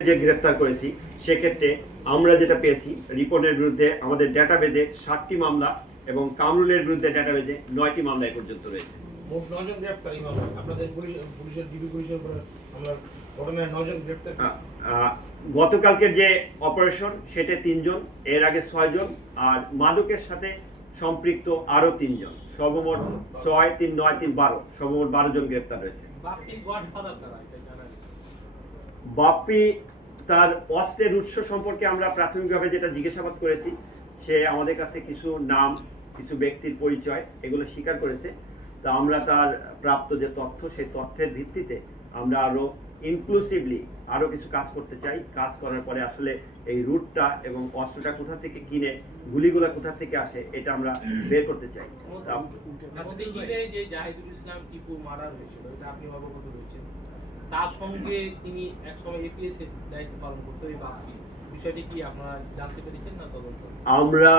যে গ্রেপ্তার করেছি সেক্ষেত্রে আমরা যেটা পেয়েছি রিপোর্টের বিরুদ্ধে আমাদের ডেটাবেজে ষাটটি মামলা এবং কামরুলের বিরুদ্ধে ডেটাবেজে নয়টি মামলা এ পর্যন্ত রয়েছে। গতকালকের যে অপারেশন সেটা তিনজন এর আগে ছয়জন আর মাদকের সাথে সম্পৃক্ত আরও তিনজন। সর্বমোট ছয় তিন নয় তিন বারো সর্বমোট বারো জন গ্রেপ্তার রয়েছে বাকি গডফাদার কারা এটা জানা নেই। বাপ্পি তার অস্ত্রের উৎস সম্পর্কে আমরা প্রাথমিকভাবে যেটা জিজ্ঞাসাবাদ করেছি, সে আমাদের কাছে কিছু নাম, কিছু ব্যক্তির পরিচয় এগুলো স্বীকার করেছে। তা আমরা তার প্রাপ্ত যে তথ্য, সেই তথ্যের ভিত্তিতে আমরা আরও ইনক্লুসিভলি আরও কিছু কাজ করতে চাই। কাজ করার পরে আসলে এই রুটটা এবং অস্ত্রটা কোথা থেকে কিনে, গুলিগুলো কোথা থেকে আসে, এটা আমরা বের করতে চাই। যে মারা হয়েছিল তার সঙ্গে তিনি একসময় এপিএস এর দায়িত্ব পালন করতো এই বাপ্পি বিষয়টি কি আপনারা জানতে পেরেছেন না তদন্ত? আমরা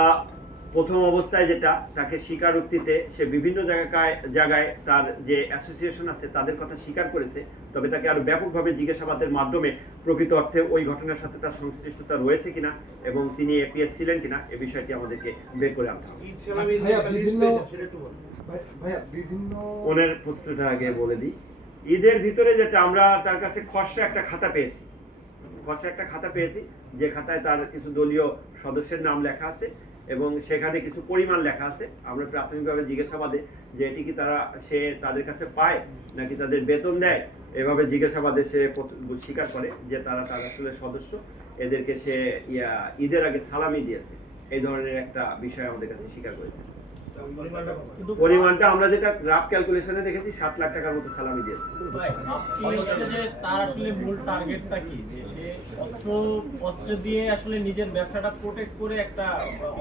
প্রথম অবস্থায় যেটা তাকে স্বীকারোক্তিতে সে বিভিন্ন জায়গায় জায়গায় তার যে অ্যাসোসিয়েশন আছে তাদের কথা স্বীকার করেছে তবে তাকে আরও ব্যাপকভাবে জিজ্ঞাসাবাদের মাধ্যমে প্রকৃত অর্থে ওই ঘটনার সাথে তার সংশ্লিষ্টতা রয়েছে কিনা এবং তিনি এপিএস ছিলেন কিনা এই বিষয়টি আমাদেরকে বের করে আনতে হবে। ওনের প্রশ্নটা আগে বলে দিই। ঈদের ভিতরে যেটা, আমরা তার কাছে খসড়া একটা খাতা পেয়েছি। খসড়া একটা খাতা পেয়েছি, যে খাতায় তার কিছু দলীয় সদস্যের নাম লেখা আছে এবং সেখানে কিছু পরিমাণ লেখা আছে। আমরা প্রাথমিকভাবে জিজ্ঞাসাবাদে যে এটি কি তারা, সে তাদের কাছে পায় নাকি তাদের বেতন দেয়, এভাবে জিজ্ঞাসাবাদে সে স্বীকার করে যে তারা তার আসলে সদস্য। এদেরকে সে ইয়া, ঈদের আগে সালামি দিয়েছে। এই ধরনের একটা বিষয় আমাদের কাছে স্বীকার করেছে। পরিমাণটা পরিমাণটা আমরা যেটা রাফ ক্যালকুলেশনে দেখেছি সাত লাখ টাকার মতো সালামি দিয়েছে। তার আসলে মূল টার্গেটটা কি? যে সে অস্ত্র অস্ত্র দিয়ে আসলে নিজের ব্যবসাটা প্রোটেক্ট করে একটা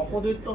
অপদৈত্য